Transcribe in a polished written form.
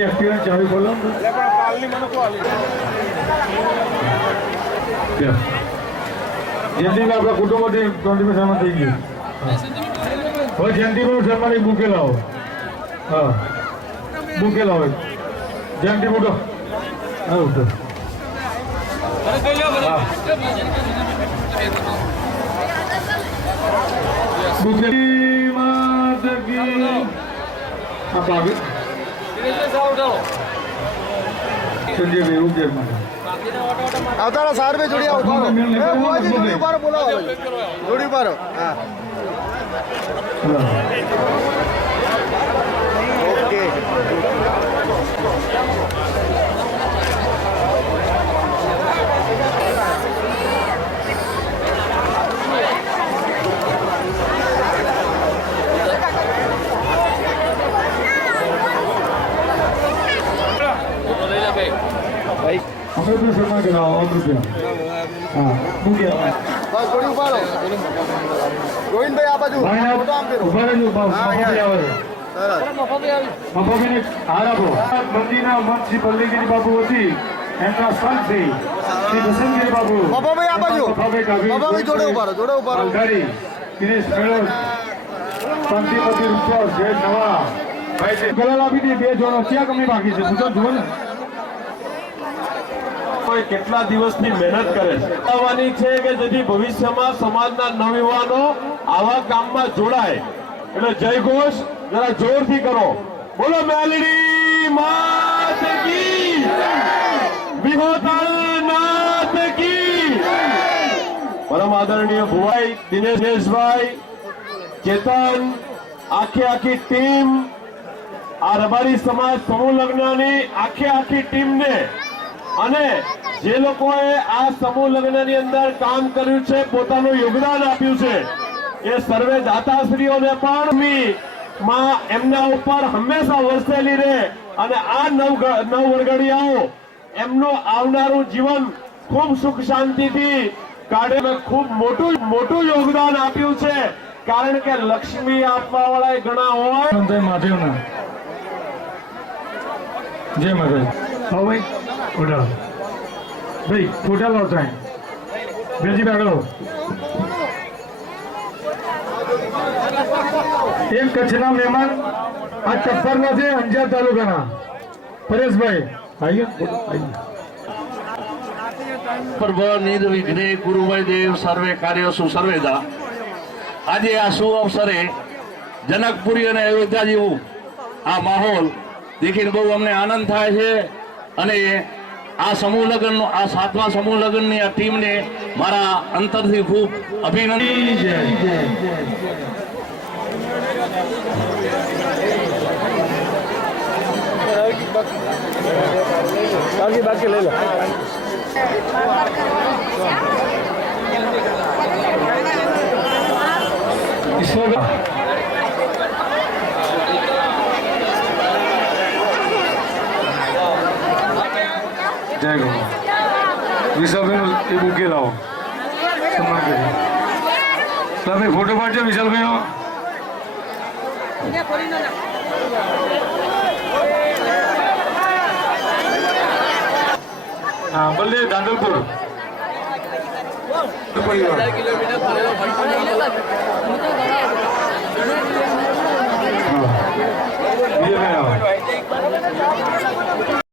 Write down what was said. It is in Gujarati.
एक्टिवा चाबी खोलो जयंती में आपका कुटुंब 20 में सहमत थी गई जयंती में सहमत बुके लाओ हाँ बुके लाओ जयंती उठो हाँ उठो संजय भाई रुक जाए अवतारा सार में जुड़िया उठाओ बुआ जी जोड़ी पारो बोलाओ जोड़ी पारो हाँ ओके भाई हमें तो शर्मा के लाओ और रुपया हाँ बुके बस जोड़ी उपाड़ो गोविंद भाई आप बाजू फोटो आम करो ऊपर जो મફોબીને આરાબો મંદિરના મંત્રી પલ્લીગીરી બાબુ હતી એમના સંત શ્રી દશમગીરી બાબુ મફોબી આ બાજુ મફોબી જોડે ઉભારો ગાડી દિનેશ મેળો શાંતિપતિ રૂપો જે નવા ભાઈ છે ગલાલ આપી દે બે જોડો ક્યાં કમી બાકી છે પૂછો જુઓ ને કેટલા દિવસની મહેનત કરે છે આવવાની છે કે જેથી ભવિષ્યમાં સમાજના નવયુવાનો આવા કામમાં જોડાય એટલે જય ઘોષ જરા જોરથી કરો બોલો મેલડી માત કી વિહોતલ નાથ કી પરમ આદરણીય ભુવાઈ દિનેશભાઈ ચેતન આખી ટીમ આ રબારી સમાજ સમૂહ લગ્નની આખી ટીમને અને જે લોકોએ આ સમૂહ લગ્નની અંદર કામ કર્યું છે પોતાનું યોગદાન આપ્યું છે એ સર્વે દાતાશ્રીઓને પણ માં એમના ઉપર હંમેશા વરસેલી રહે અને આ નવ વરઘડિયાઓ એમનું આવનારું જીવન ખૂબ સુખ શાંતિથી કાઢે ખૂબ મોટું યોગદાન આપ્યું છે કારણ કે લક્ષ્મી આપવા વાળા ઘણા હોય જય મહાદેવના જય મહાદેવ આવો ભાઈ ઉઠો ભાઈ ફોટા લાવતા બેજી આગળ એક કચ્છના મહેમાન આ ટપ્પરના છે અંજાર તાલુકાના પરેશભાઈ આવીએ પર્વ નિર્વિઘ્ને ગુરુભાઈ દેવ સર્વે કાર્યસુ સર્વેદા આજે આ શુભ અવસરે જનકપુરી અને અયોધ્યા જેવું આ માહોલ દેખીને બહુ અમને આનંદ થાય છે અને આ સમૂહ લગ્ન આ 7મા સમૂહ લગ્નની આ ટીમને મારા અંતરથી ખૂબ અભિનંદન बाकी ले लो जय गो विशालભાઈ એ બુકે લાવો સન્માન કરી તમે ફોટો પાડજો વિશાલભાઈ हाँ बल्ले दादलपुर किलोमीटर